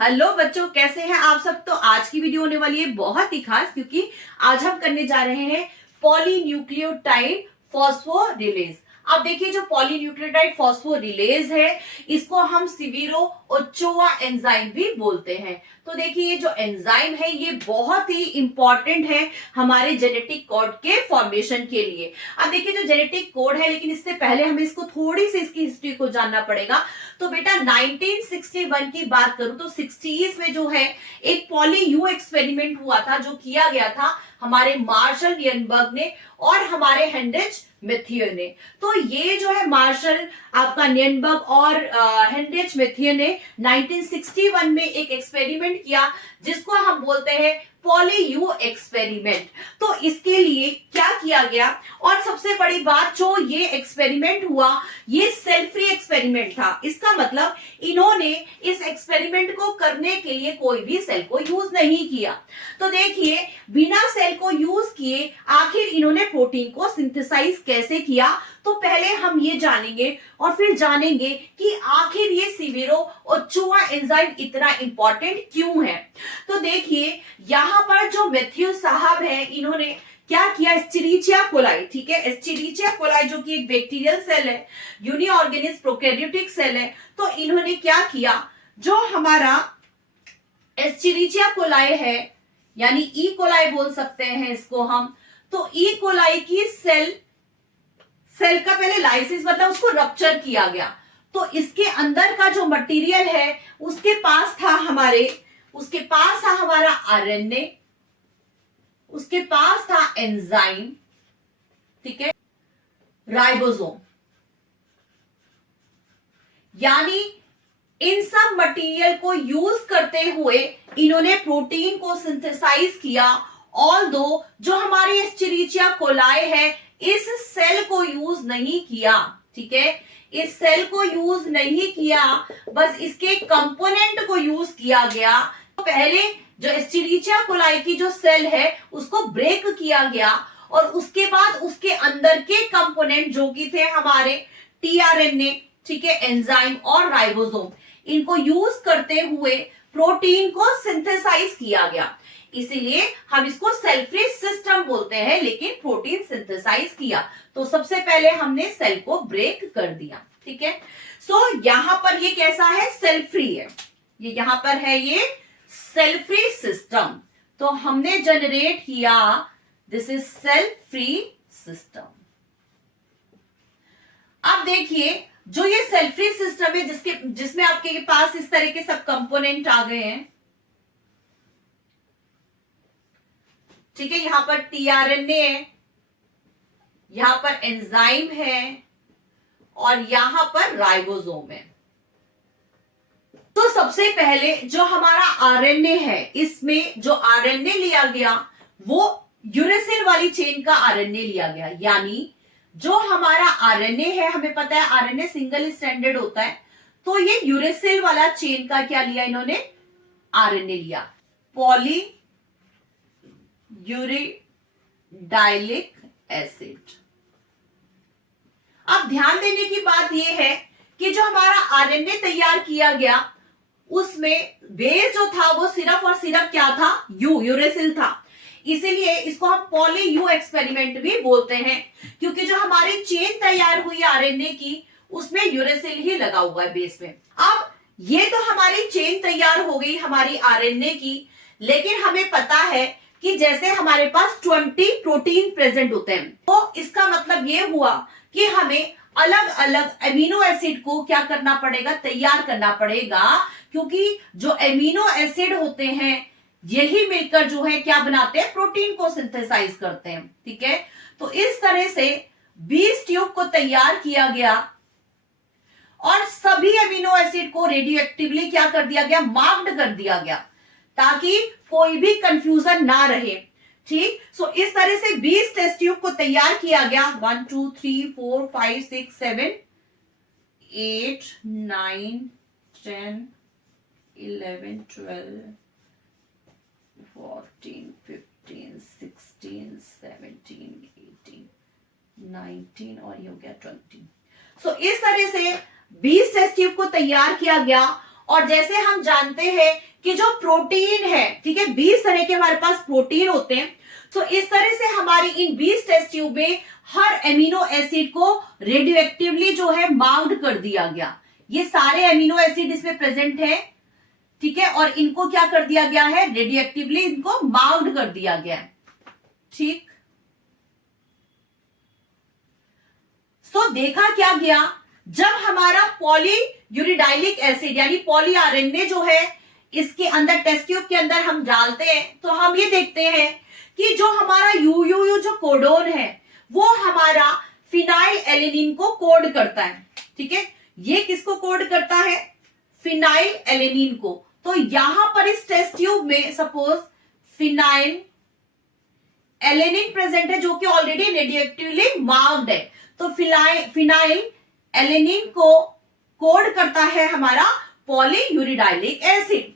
Hello बच्चों, कैसे हैं आप सब। तो आज की वीडियो होने वाली है बहुत ही खास, क्योंकि आज हम करने जा रहे हैं पॉलीन्यूक्लियोटाइड फॉस्फोरिलेज। अब देखिए, जो पॉलीन्यूक्लियोटाइड फॉस्फोरिलेज है, इसको हम सिवीरो ओचोआ एंजाइम भी बोलते हैं। तो देखिए, ये जो एंजाइम है ये बहुत ही इंपॉर्टेंट है हमारे जेनेटिक कोड के फॉर्मेशन के लिए। अब देखिए, जो जेनेटिक कोड है, लेकिन इससे पहले हमें इसको थोड़ी सी इसकी हिस्ट्री को जानना पड़ेगा। तो बेटा 1961 की बात करूं तो 60s में जो है एक पॉली यू एक्सपेरिमेंट हुआ था, जो किया गया था हमारे मार्शल नियनबर्ग ने और हमारे हेनरिच मेथियर ने। तो ये जो है मार्शल आपका नियनबर्ग और हेनरिच मेथियर ने 1961 में एक एक्सपेरिमेंट किया, जिसको हम बोलते हैं पॉली यू एक्सपेरिमेंट। तो इसके लिए क्या किया गया, और सबसे बड़ी बात, जो ये एक्सपेरिमेंट हुआ ये सेल फ्री एक्सपेरिमेंट था। इसका मतलब इन्होंने इस एक्सपेरिमेंट को करने के लिए कोई भी सेल को यूज नहीं किया। तो देखिए, बिना सेल को यूज किए आखिर इन्होंने प्रोटीन को सिंथेसाइज कैसे किया। तो पहले हम ये जानेंगे और फिर जानेंगे कि आखिर ये सिवीरो ओचोआ एंजाइम इतना इंपॉर्टेंट क्यों है। तो देखिए, यहां पर जो मैथ्यू साहब है, इन्होंने क्या किया, एस्चेरिचिया कोलाई, ठीक है, एस्चेरिचिया कोलाई जो कि एक बैक्टीरियल सेल है, यूनिऑर्गेनिक प्रोकैरियोटिक सेल है। तो इन्होंने क्या किया, जो हमारा एस्चेरिचिया कोलाई है, यानी ई कोलाई बोल सकते हैं इसको हम। तो ई कोलाई की सेल का पहले लाइसिस मतलब उसको रप्चर किया गया। तो इसके अंदर का जो मटेरियल है उसके पास था हमारा आरएनए, उसके पास था एंजाइम, ठीक है, राइबोसोम। यानी इन सब मटेरियल को यूज करते हुए इन्होंने प्रोटीन को सिंथेसाइज किया। ऑल्दो जो हमारी एस्चेरिचिया कोलाई है, इस सेल को यूज नहीं किया, ठीक है, इस सेल को यूज नहीं किया, बस इसके कंपोनेंट को यूज किया गया। तो पहले जो एस्चेरिचिया कोलाई की जो सेल है उसको ब्रेक किया गया, और उसके बाद उसके अंदर के कंपोनेंट जो कि थे हमारे टीआरएनए, ठीक है, एंजाइम और राइबोसोम, इनको यूज करते हुए प्रोटीन को सिंथेसाइज किया गया। इसीलिए हम इसको सेल फ्री सिस्टम बोलते हैं, लेकिन प्रोटीन सिंथेसाइज किया। तो सबसे पहले हमने सेल को ब्रेक कर दिया, ठीक है। सो यहां पर ये कैसा है, सेल फ्री है, ये यहां पर है ये सेल फ्री सिस्टम। तो हमने जनरेट किया, this is cell free system. अब देखिए, जो ये सेल फ्री सिस्टम है, जिसमें आपके पास इस तरह के सब कंपोनेंट आ गए हैं, ठीक है, यहां पर टीआरएनए है, यहां पर एंजाइम है, और यहां पर राइबोसोम है। तो सबसे पहले जो हमारा आरएनए है, इसमें जो आरएनए लिया गया वो यूरेसिल वाली चेन का आरएनए लिया गया। यानी जो हमारा आरएनए है, हमें पता है आरएनए सिंगल स्ट्रैंडेड होता है, तो ये यूरेसिल वाला चेन का क्या लिया इन्होंने, आरएनए लिया, पॉली यूरिडाइलिक एसिड। अब ध्यान देने की बात यह है कि जो हमारा आरएनए तैयार किया गया, उसमें बेस जो था वो सिर्फ और सिर्फ क्या था, यूरेसिल था। इसीलिए इसको हम पॉली यू एक्सपेरिमेंट भी बोलते हैं, क्योंकि जो हमारी चेन तैयार हुई आरएनए की, उसमें यूरेसिल ही लगा हुआ है बेस में। अब ये तो हमारी चेन तैयार हो गई हमारी आरएनए की, लेकिन हमें पता है कि जैसे हमारे पास 20 प्रोटीन प्रेजेंट होते हैं, तो इसका मतलब ये हुआ कि हमें अलग अलग एमिनो एसिड को क्या करना पड़ेगा, तैयार करना पड़ेगा, क्योंकि जो एमिनो एसिड होते हैं यही मिलकर जो है क्या बनाते हैं, प्रोटीन को सिंथेसाइज करते हैं, ठीक है। तो इस तरह से 20 ट्यूब को तैयार किया गया, और सभी एमिनो एसिड को रेडियो एक्टिवली क्या कर दिया गया, मार्क्ड कर दिया गया, ताकि कोई भी कंफ्यूजन ना रहे, ठीक। सो इस तरह से 20 टेस्ट ट्यूब को तैयार किया गया। 1 2 3 4 5 6 7 8 9 10 11 12 14 15 16 17 18 19 और ये हो गया 20। सो इस तरह से 20 टेस्ट ट्यूब को तैयार किया गया, और जैसे हम जानते हैं कि जो प्रोटीन है, ठीक है, 20 तरह के हमारे पास प्रोटीन होते हैं। तो इस तरह से हमारी इन 20 टेस्ट ट्यूब में हर एमिनो एसिड को रेडियो एक्टिवली जो है मार्क्ड कर दिया गया। ये सारे एमिनो एसिड इसमें प्रेजेंट है, ठीक है, और इनको क्या कर दिया गया है, रेडियो एक्टिवली इनको मार्क्ड कर दिया गया है। ठीक, तो देखा क्या गया, जब हमारा पॉलीयूरिडाइलिक एसिड यानी पॉली आरएनए जो है इसके अंदर टेस्ट ट्यूब के अंदर हम डालते हैं, तो हम ये देखते हैं कि जो हमारा यूयूयू जो कोडोन है वो हमारा फिनाइल एलेनिन को कोड करता है। ठीक है, ये किसको कोड करता है, फिनाइल एलेनिन को। तो यहां पर इस टेस्ट ट्यूब में सपोज फिनाइल एलेनिन प्रेजेंट है जो कि ऑलरेडी रेडियोएक्टिवली मार्क्ड है। तो फिनाइल एलेनिन को कोड करता है हमारा पॉलीयूरिडाइलिक एसिड।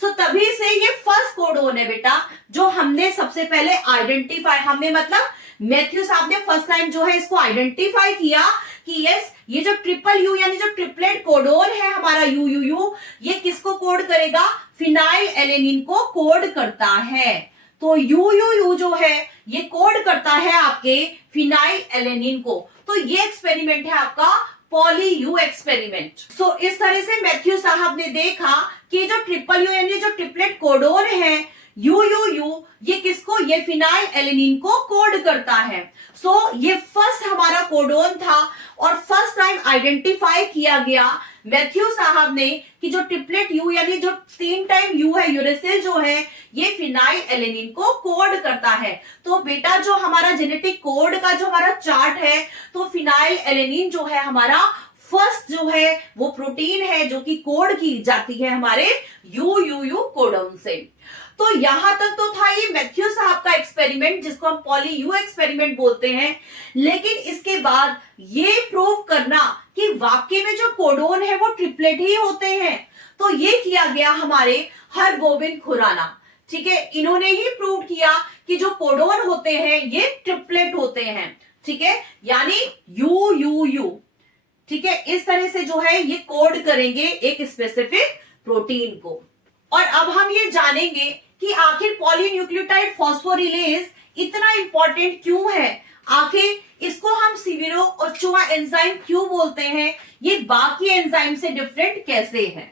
सो तभी से ये फर्स्ट कोडोन है बेटा जो हमने सबसे पहले आइडेंटिफाई, हमने मतलब मैथ्यू साहब ने फर्स्ट टाइम जो है इसको आइडेंटिफाई किया कि यस ये जो ट्रिपल यू यानी जो ट्रिपलेट कोडोन है हमारा यूयूयू, ये किसको कोड करेगा, फिनाइल एलेनिन को कोड करता है। तो यूयूयू जो है ये कोड करता है आपके फिनाइल एलेनिन को। तो ये एक्सपेरिमेंट है आपका पॉली यू एक्सपेरिमेंट। सो इस तरह से मैथ्यू साहब ने देखा कि जो ट्रिपल यू यानी जो ट्रिपलेट कोडोन है यूयूयू, ये किसको, ये फिनाइल एलेनिन को कोड करता है। सो ये फर्स्ट हमारा कोडोन था और फर्स्ट टाइम आइडेंटिफाई किया गया मैथ्यू साहब ने कि जो ट्रिपलेट यू यानी जो 3 टाइम यू है, यूरेसिल जो है, ये फिनाइल एलेनिन को कोड करता है। तो बेटा जो हमारा जेनेटिक कोड का जो हमारा चार्ट है, तो फिनाइल एलेनिन जो है हमारा फर्स्ट जो है वो प्रोटीन है जो कि कोड की जाती है हमारे यूयूयू कोडोन से। तो यहां तक तो था ये मैथ्यू साहब का एक्सपेरिमेंट जिसको हम पॉली यू एक्सपेरिमेंट बोलते हैं। लेकिन इसके बाद ये प्रूव करना कि वाकई में जो कोडोन है वो ट्रिपलेट ही होते हैं, तो ये किया गया हमारे हरगोबिंद खुराना। ठीक है, इन्होंने ही प्रूव किया कि जो कोडोन होते हैं ये ट्रिपलेट होते हैं। ठीक है, यानी यू यू यू, ठीक है, इस तरह से जो है ये कोड करेंगे एक स्पेसिफिक प्रोटीन को। और अब हम ये जानेंगे कि आखिर पॉलीन्यूक्लियोटाइड फॉस्फोरिलेज इतना इंपॉर्टेंट क्यों है, आखिर इसको हम सिविरो ओचोआ एंजाइम क्यों बोलते हैं, ये बाकी एंजाइम से डिफरेंट कैसे है।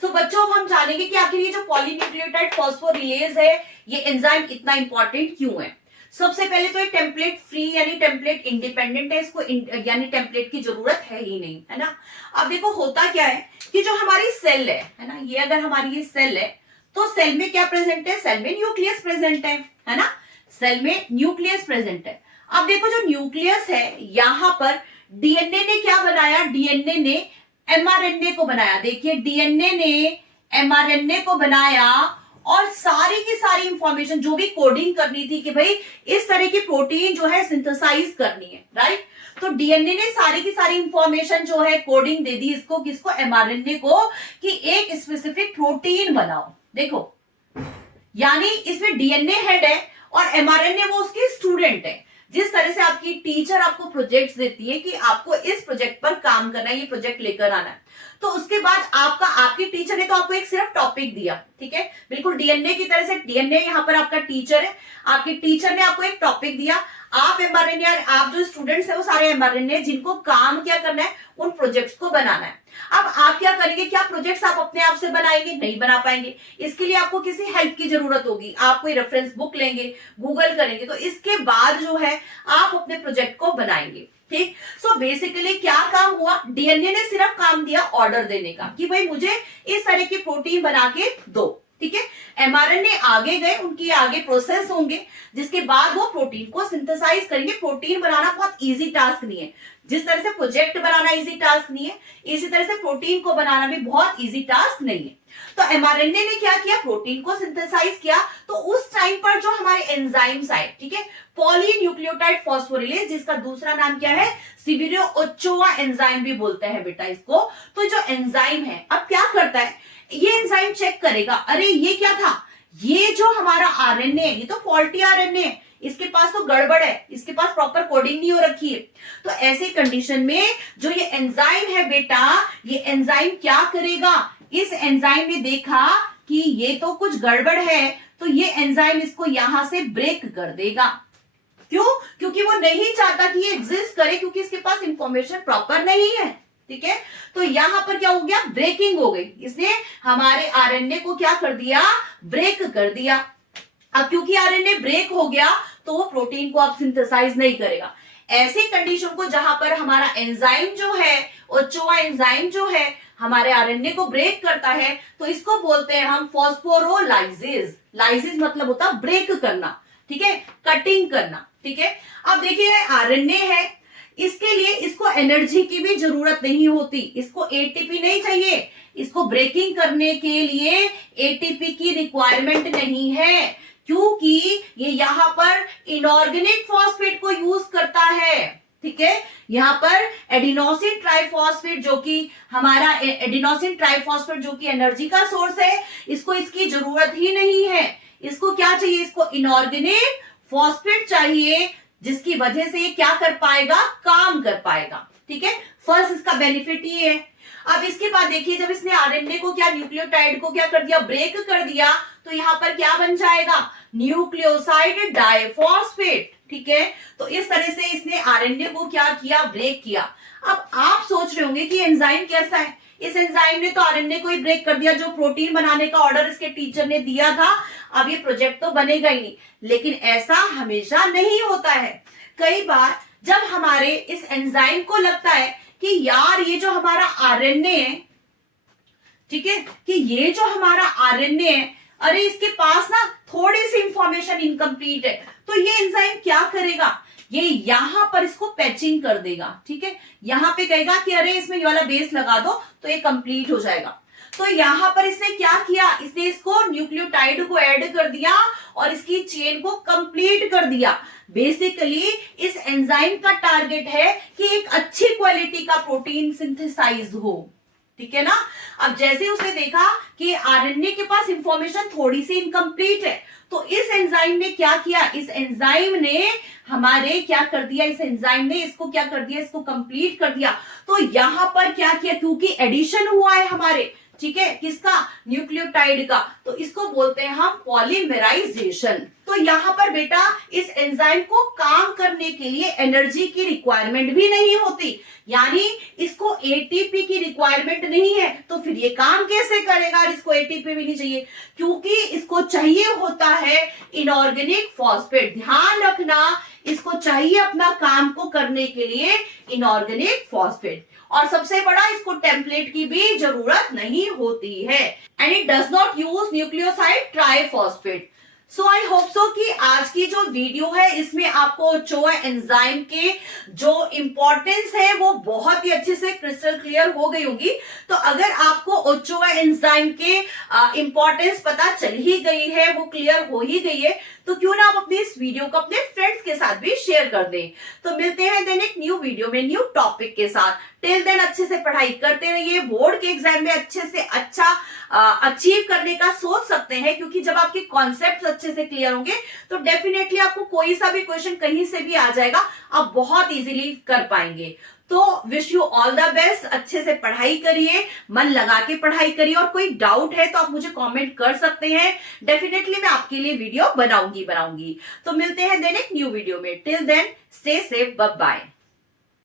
तो बच्चों हम जानेंगे कि आखिर ये जो पॉलीन्यूक्लियोटाइड फॉस्फोरिलेज है ये एंजाइम इतना इंपॉर्टेंट क्यों है। सबसे पहले तो ये टेम्पलेट फ्री यानी टेम्पलेट इंडिपेंडेंट है, इसको यानी टेम्पलेट की जरूरत है ही नहीं, है ना। अब देखो होता क्या है कि जो हमारी सेल है ना, ये अगर हमारी ये सेल है तो सेल में क्या प्रेजेंट है, सेल में न्यूक्लियस प्रेजेंट है ना, सेल में न्यूक्लियस प्रेजेंट है। अब देखो जो न्यूक्लियस है यहां पर डीएनए ने क्या बनाया, डीएनए ने एमआरएनए को बनाया। देखिए डीएनए ने एमआरएनए को बनाया और सारी की सारी इंफॉर्मेशन जो भी कोडिंग करनी थी कि भाई इस तरह की प्रोटीन जो है सिंथेसाइज करनी है, राइट। तो डीएनए ने सारी की सारी इंफॉर्मेशन जो है कोडिंग दे दी इसको, किसको, एमआरएनए को, कि एक स्पेसिफिक प्रोटीन बनाओ। देखो यानी इसमें डीएनए हेड है और एमआरएनए वो उसकी स्टूडेंट है। जिस तरह से आपकी टीचर आपको प्रोजेक्ट्स देती है कि आपको इस प्रोजेक्ट पर काम करना है, ये प्रोजेक्ट लेकर आना है, तो उसके बाद आपकी टीचर ने तो आपको एक सिर्फ टॉपिक दिया, ठीक है, बिल्कुल डीएनए की तरह से डीएनए यहाँ पर आपका टीचर है, आपकी टीचर ने आपको एक टॉपिक दिया, आप एमआरएनए, आप जो स्टूडेंट्स है वो सारे एमआरएनए जिनको काम क्या करना है, उन प्रोजेक्ट्स को बनाना है। अब आप क्या करेंगे, क्या प्रोजेक्ट्स आप अपने आप से बनाएंगे, नहीं बना पाएंगे, इसके लिए आपको किसी हेल्प की जरूरत होगी, आप कोई रेफरेंस बुक लेंगे, गूगल करेंगे, तो इसके बाद जो है आप अपने प्रोजेक्ट को बनाएंगे। ठीक, सो बेसिकली क्या काम हुआ, डीएनए ने सिर्फ काम दिया ऑर्डर देने का कि भाई मुझे इस तरह की प्रोटीन बना के दो, ठीक है। एमआरएनए आगे गए, उनकी आगे प्रोसेस होंगे, जिसके बाद वो प्रोटीन को सिंथेसाइज करेंगे। प्रोटीन बनाना बहुत इजी टास्क नहीं है, जिस तरह से प्रोजेक्ट बनाना इजी टास्क नहीं है, इसी तरह से प्रोटीन को बनाना भी बहुत इजी टास्क नहीं है। तो एमआरएनए ने क्या किया, प्रोटीन को सिंथेसाइज किया। तो उस टाइम पर जो हमारे एंजाइम्स आए, ठीक है, पॉलीन्यूक्लियोटाइड फॉस्फोरिलेज, जिसका दूसरा नाम क्या है, सिविरो ओचोआ एंजाइम भी बोलते हैं बेटा इसको। तो जो एंजाइम है अब क्या करता है, ये एंजाइम चेक करेगा, अरे ये क्या था, ये जो हमारा आरएनए है, ये तो फॉल्टी आरएनए है, इसके पास तो गड़बड़ है, इसके पास प्रॉपर कोडिंग नहीं हो रखी है। तो ऐसे कंडीशन में जो ये एंजाइम है बेटा, ये एंजाइम क्या करेगा, इस एंजाइम ने देखा कि ये तो कुछ गड़बड़ है, तो ये एंजाइम इसको यहां से ब्रेक कर देगा। क्यों? क्योंकि वो नहीं चाहता कि ये एग्जिस्ट करे, क्योंकि इसके पास इंफॉर्मेशन प्रॉपर नहीं है। ठीक है, तो यहां पर क्या हो गया, ब्रेकिंग हो गई, इसने हमारे आरएनए को क्या कर दिया, ब्रेक कर दिया। अब क्योंकि आरएनए ब्रेक हो गया तो वो प्रोटीन को अब सिंथेसाइज नहीं करेगा। ऐसी कंडीशन को जहां पर हमारा एंजाइम जो है, ओचोआ एंजाइम जो है हमारे आरएनए को ब्रेक करता है, तो इसको बोलते हैं हम फॉस्फोरोलाइसिस। लाइसिस मतलब होता है ब्रेक करना, ठीक है, कटिंग करना। ठीक है, अब देखिए आरएनए है, इसके लिए इसको एनर्जी की भी जरूरत नहीं होती, इसको एटीपी नहीं चाहिए, इसको ब्रेकिंग करने के लिए एटीपी की रिक्वायरमेंट नहीं है, क्योंकि ये यहाँ पर इनऑर्गेनिक फॉस्फेट को यूज करता है। ठीक है, यहाँ पर एडिनोसिन ट्राइफॉस्फेट जो कि हमारा एडिनोसिन ट्राइफॉस्फेट जो कि एनर्जी का सोर्स है, इसको इसकी जरूरत ही नहीं है। इसको क्या चाहिए, इसको इनऑर्गेनिक फॉस्फेट चाहिए, जिसकी वजह से ये क्या कर पाएगा, काम कर पाएगा। ठीक है, फर्स्ट इसका बेनिफिट ये है। अब इसके बाद देखिए, जब इसने आरएनए को क्या, न्यूक्लियोटाइड को क्या कर दिया, ब्रेक कर दिया, तो यहां पर क्या बन जाएगा, न्यूक्लियोसाइड डाइफॉस्फेट। ठीक है, तो इस तरह से इसने आरएनए को क्या किया, ब्रेक किया। अब आप सोच रहे होंगे कि एंजाइम कैसा है, इस एंजाइम ने तो आरएनए को ही ब्रेक कर दिया, जो प्रोटीन बनाने का ऑर्डर इसके टीचर ने दिया था, अब ये प्रोजेक्ट तो बनेगा ही नहीं। लेकिन ऐसा हमेशा नहीं होता है। कई बार जब हमारे इस एंजाइम को लगता है कि यार ये जो हमारा आरएनए है, ठीक है, कि ये जो हमारा आरएनए है, अरे इसके पास ना थोड़ी सी इंफॉर्मेशन इनकम्प्लीट है, तो ये एंजाइम क्या करेगा, ये यहां पर इसको पैचिंग कर देगा। ठीक है, यहां पे कहेगा कि अरे इसमें ये वाला बेस लगा दो तो ये कंप्लीट हो जाएगा। तो यहां पर इसने क्या किया, इसने इसको न्यूक्लियोटाइड को ऐड कर दिया और इसकी चेन को कंप्लीट कर दिया। बेसिकली इस एंजाइम का टारगेट है कि एक अच्छी क्वालिटी का प्रोटीन सिंथेसाइज हो। ठीक है ना, अब जैसे उसने देखा कि आरएनए के पास इंफॉर्मेशन थोड़ी सी इनकम्प्लीट है, तो इस एंजाइम ने क्या किया, इस एंजाइम ने हमारे क्या कर दिया, इस एंजाइम ने इसको क्या कर दिया, इसको कंप्लीट कर दिया। तो यहां पर क्या किया, क्योंकि एडिशन हुआ है हमारे, ठीक है, किसका, न्यूक्लियोटाइड का, तो इसको बोलते हैं हम पॉलीमेराइजेशन। तो यहां पर बेटा इस एंजाइम को काम करने के लिए एनर्जी की रिक्वायरमेंट भी नहीं होती, यानी इसको एटीपी की रिक्वायरमेंट नहीं है, तो फिर ये काम कैसे करेगा, इसको एटीपी भी नहीं चाहिए, क्योंकि इसको चाहिए होता है इनऑर्गेनिक फॉस्फेट। ध्यान रखना, इसको चाहिए अपना काम को करने के लिए इनऑर्गेनिक फॉस्फेट, और सबसे बड़ा इसको टेम्पलेट की भी जरूरत नहीं होती है, and it does not use nucleoside triphosphate. So I hope so कि आज की जो वीडियो है इसमें आपको ओचोआ एंजाइम के जो इंपॉर्टेंस है वो बहुत ही अच्छे से क्रिस्टल क्लियर हो गई होगी। तो अगर आपको ओचोआ एंजाइम के इंपॉर्टेंस पता चल ही गई है, वो क्लियर हो ही गई है, तो क्यों ना आप अपनी इस वीडियो को अपने फ्रेंड्स के साथ भी शेयर कर दें। तो मिलते हैं देन एक न्यू वीडियो में न्यू टॉपिक के साथ। टिल देन अच्छे से पढ़ाई करते रहिए, बोर्ड के एग्जाम में अच्छे से अच्छा अचीव करने का सोच सकते हैं, क्योंकि जब आपके कॉन्सेप्ट अच्छे से क्लियर होंगे तो डेफिनेटली आपको कोई सा भी क्वेश्चन कहीं से भी आ जाएगा, आप बहुत इजीली कर पाएंगे। तो wish you all the best, अच्छे से पढ़ाई करिए, मन लगा के पढ़ाई करिए, और कोई डाउट है तो आप मुझे कमेंट कर सकते हैं, डेफिनेटली मैं आपके लिए वीडियो बनाऊंगी। तो मिलते हैं देन एक न्यू वीडियो में। Till then stay safe, bye bye.